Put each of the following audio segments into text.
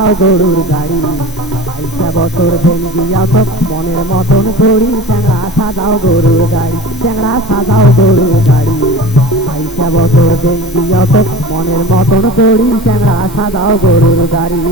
সাজাও গরুর গাড়ি। 22 বছর দিন দিয়া তো মনের মতন করি, চ্যাংড়া সাজাও গরুর গাড়ি, চ্যাংড়া সাজাও গরুর গাড়ি। 22 বছর দিন দিয়া তো মনের মতন করি, চ্যাংড়া সাজাও গরুর গাড়ি।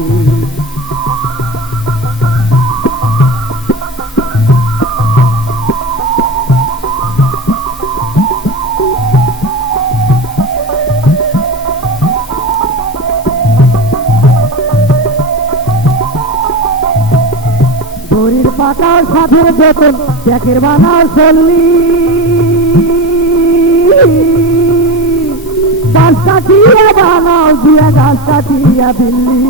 ঘড়ির পাতাও সাধের বেতন, ট্যাকের বানাও চল্লি, গাছ কাটিয়া বানাও দিয়া গাছ কাটিয়া দিল্লি।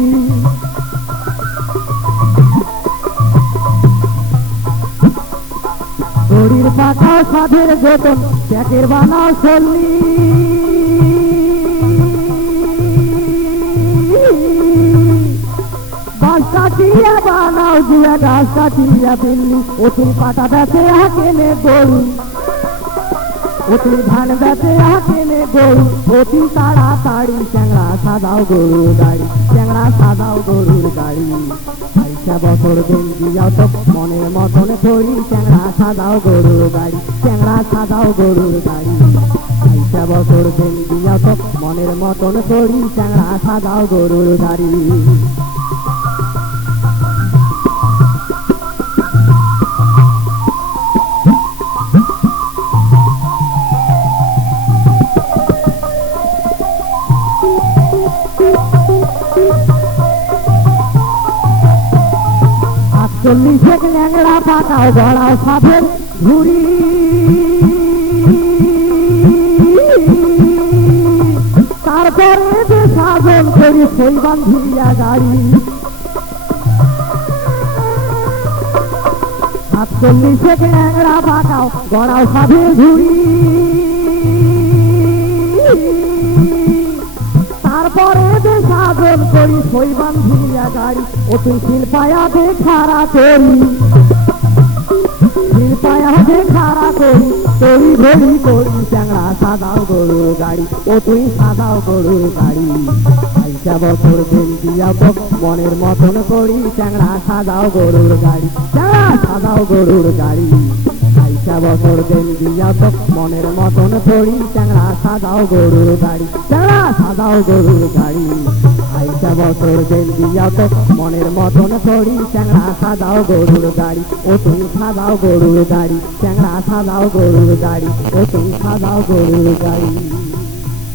ঘড়ির পাতাও সাধের বেতন, ট্যাকের বানাও চল্লি, গাছ কাটিয়া বানাও দিয়া গাছ কাটিয়া দিল্লি। অতুল পাতা বেঁচে কেনে গরু, অতুল ধান বেঁচে কেনে গরু, অতি তাড়াতাড়ি চ্যাংড়া সাজাও গরুর গাড়ি, চ্যাংড়া সাজাও গরুর গাড়ি। 22 বছর দিন দিয়াও তো মনের মতন করি, চ্যাংড়া সাজাও গরুর গাড়ি, চ্যাংড়া সাজাও গরুর গাড়ি। 22 বছর দিন দিয়াও তো মনের মতন করি, চ্যাংড়া সাজাও গরুর গাড়ি। চল্লিশে ল্যাংড়া পাকাও গড়াও সাধের ঝুড়ি, তারপরে যে সাধন করি সেই বান্ধিয়া গাড়ি। 40 ল্যাংড়া পাকাও গড়াও সাধের ঝুড়ি, তারপরে যে সাধন করি সই বান্ধিয়া গাড়ি। অতি শিল্পায়া দেখারা করি, শিল্পায়া দেখারা করি, তরি ঘড়ি করি, চ্যাংড়া সাজাও গরুর গাড়ি, অতুই সাজাও গরুর গাড়ি। 22 বছর দিন দিয়া তো মনের মতন করি, চ্যাংড়া সাজাও গরুর গাড়ি, চ্যাংড়া সাজাও গরুর গাড়ি। 22 বছর দিন দিয়া তো মনের মতন করি, চ্যাংড়া সাজাও গরুর গাড়ি, চ্যাংড়া সাজাও গরুর গাড়ি। 22 বছর দিন দিয়া তো মনের মতন করি, চ্যাংড়া সাজাও গরুর গাড়ি, ও তুমি সাজাও গরুর গাড়ি, চ্যাংড়া সাজাও গরুর গাড়ি, ও তুমি সাজাও গরুর গাড়ি।